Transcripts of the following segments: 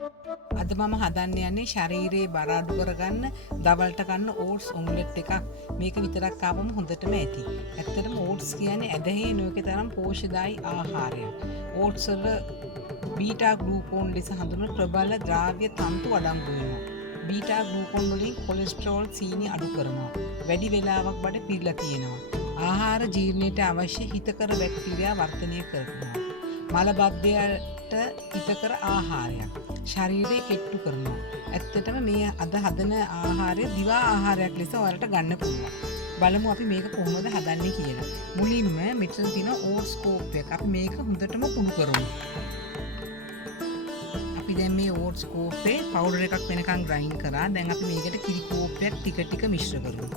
අද මම හදන්න යන්නේ ශරීරයේ බර අඩු කරගන්න දවල්ට කන්න ඕට්ස් ඔම්ලට් එකක්. මේක විතරක් කාපම හොඳටම ඇති. ඇත්තටම ඕට්ස් කියන්නේ ඇදහිය නොයක තරම් පෝෂ්‍යදායී ආහාරයක්. ඕට්ස් වල බීටා ග්ලූකෝන් ලෙස හඳුන්වන ප්‍රබල ද්‍රව්‍ය තන්තු අඩංගු වෙනවා. බීටා ග්ලූකෝන් වලින් කොලෙස්ටරෝල් සීනි අඩු කරනවා. වැඩි වේලාවක් බඩ පිරලා තියෙනවා. ආහාර ජීර්ණයට අවශ්‍ය හිතකර බැක්ටීරියා වර්ධනය කරනවා. මල බද්ධයට හිතකර ආහාරයක්. ශරීරය කෙට්ටු කරනවා. ඇත්තටම මේ අද හදන ආහාරය දිවා ආහාරයක් ලෙස ඔයාලට ගන්න පුළුවන්. බලමු අපි මේක කොහොමද හදන්නේ කියලා. මුලින්ම මෙතන තියෙන ඕට්ස් ස්කෝප් එක. අපි මේක හොඳටම කුඩු කරමු. අපි දැන් මේ ඕට්ස් ස්කෝපේ පවුඩර් එකක් වෙනකන් ග්‍රයින්ඩ් කරා. දැන් අපි මේකට කිරි කෝප්පයක් ටික ටික මිශ්‍ර කරමු.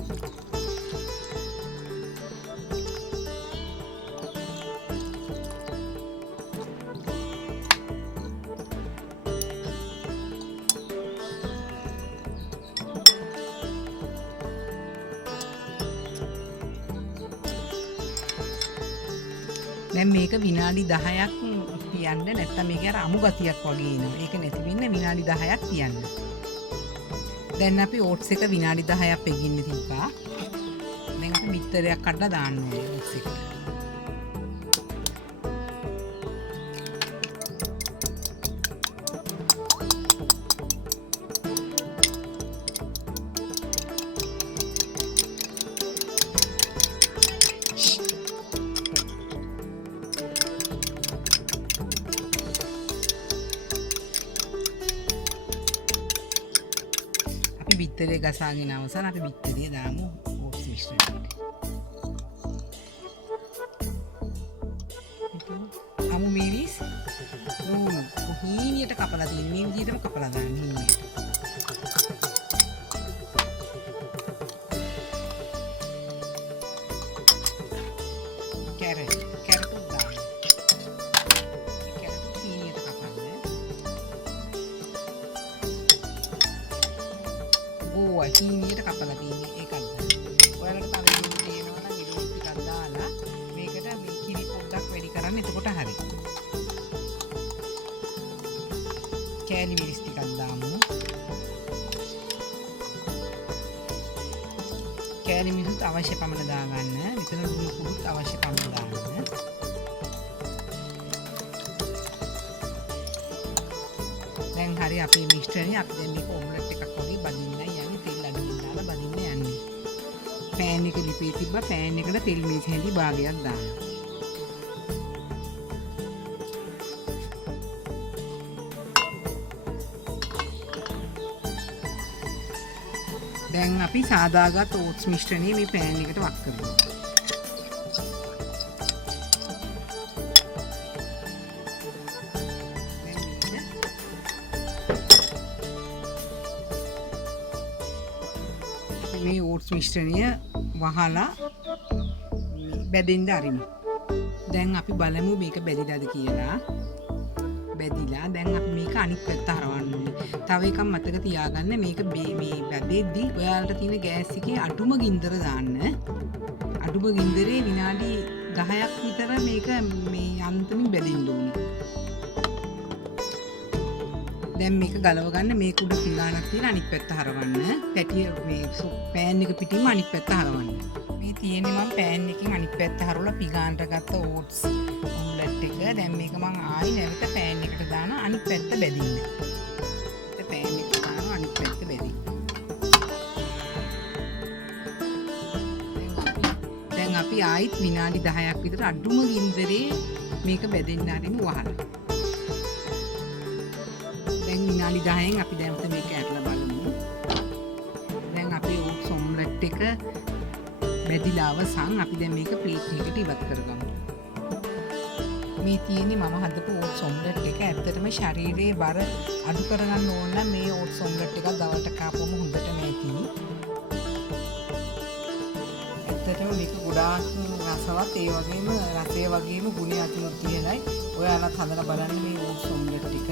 දැන් මේක විනාඩි 10ක් තියන්න. නැත්නම් මේකේ අර අමු ගතියක් වගේ එනවා. ඒක නැති වෙන්න විනාඩි 10ක් තියන්න. දැන් අපි ඕට්ස් එක විනාඩි 10ක් පෙගින්න තිබ්බා. දැන් අපි බිත්තරයක් කඩලා දාන්න ඕනේ ඕට්ස් එකට. බිත්තරේ ගසාගෙන අවසන් අපි බිත්තරේ දාමු ඕට්ස් මිශ්‍රණයට. අමු මිරිස් ලුණු හීනියට කපලා තියෙන මේ විදිහටම කපලා දාන්න හීනියට. කැරට් දාන්න. කැරට් හීනියට කපන්න. ඕවා හීනියට කපලා තියෙන්නේ ඒකත්. ඔයාලට තව ඉදුණු තියෙනවා නම් ඉදුණු ටිකක් දාලා මේකට මේ කිරි පොඩ්ඩක් වැඩි කරන්න. එතකොට හරි. කෑලි මිරිස් ටිකක් දාමු. කෑලි මිරිස් අවශ්‍ය පමණ දාගන්න. මෙතන ලුණු කුඩුත් අවශ්‍ය පමණ දාන්න. දැන් හරි අපේ මිශ්‍රණය. අපි දැන් මේක ඔම්ලට් එකක් වගේ බදින්නයි යන්නේ. තෙල් අඩුවෙන් දාලා බදින්න යන්නේ. පෑන් එක ලිපේ තිබ්බා. පෑන් එකට තෙල් මේස හැඳි භාගයක් දාන්න. දැන් අපි සාදාගත් ඕට්ස් මිශ්‍රණය මේ පෑන් එකට වක් කරමු. මේ ඕට්ස් මිශ්‍රණය වහලා බැදෙන්න අරිමු. දැන් අපි බලමු මේක බැදිලාද කියලා. බැදිලා. දැන් අපි මේක අනිත් පැත්ත හරවන්න ඕනේ. තව එකක් මතක තියාගන්න මේක මේ බැදෙද්දි ඔයාලට තියෙන ගෑස් එකේ අඩුම ගින්දර දාන්න. අඩුම ගින්දරේ විනාඩි 10ක් විතර මේක මේ අන්තිමින් බැදින්න ඕනේ. දැන් මේක ගලව ගන්න. මේක උඩ පිඟානක් තියෙන අනිත් පැත්ත හරවන්න. පැටිය මේ පෑන් එක පිටින්ම අනිත් පැත්ත හරවන්න. මේ තියෙන්නේ මම පෑන් එකකින් අනිත් පැත්ත හරවලා පිඟානට ගත්ත ඕට්ස් ඔම්ලට් එක. දැන් මේක මම ආයි නැවත පෑන් එකට දාන අනිත් පැත්ත බැදින්න. පෑන් එකට දාන අනිත් පැත්ත බැදින්න. දැන් අපි ආයිත් විනාඩි 10ක් විතර අඩුම ගින්දරේ මේක බැදෙන්න ආරිමු වහලා. දැන් විනාඩි 10න් අපි දැන් මේක ඇටලා බලමු. දැන් අපේ ඕට්ස් ඔම්ලට් එක බැදිලා අවසන්. අපි දැන් මේක ප්ලේට් එකකට ඉවත් කරගමු. මේ තියෙන්නේ මම හදපු ඕට්ස් ඔම්ලට් එක. ඇත්තටම ශරීරයේ බර අඩු කරගන්න ඕන නම් මේ ඕට්ස් ඔම්ලට් එකක් දවල්ට කාපුවම හොඳටම ඇති. ඇත්තටම මේක ගොඩාක් රසවත්. ඒ වගේම රසය වගේම ගුණය අතිනුත් තියෙනයි. ඔයාලත් හදලා බලන්න මේ ඕට්ස් ඔම්ලට් එක.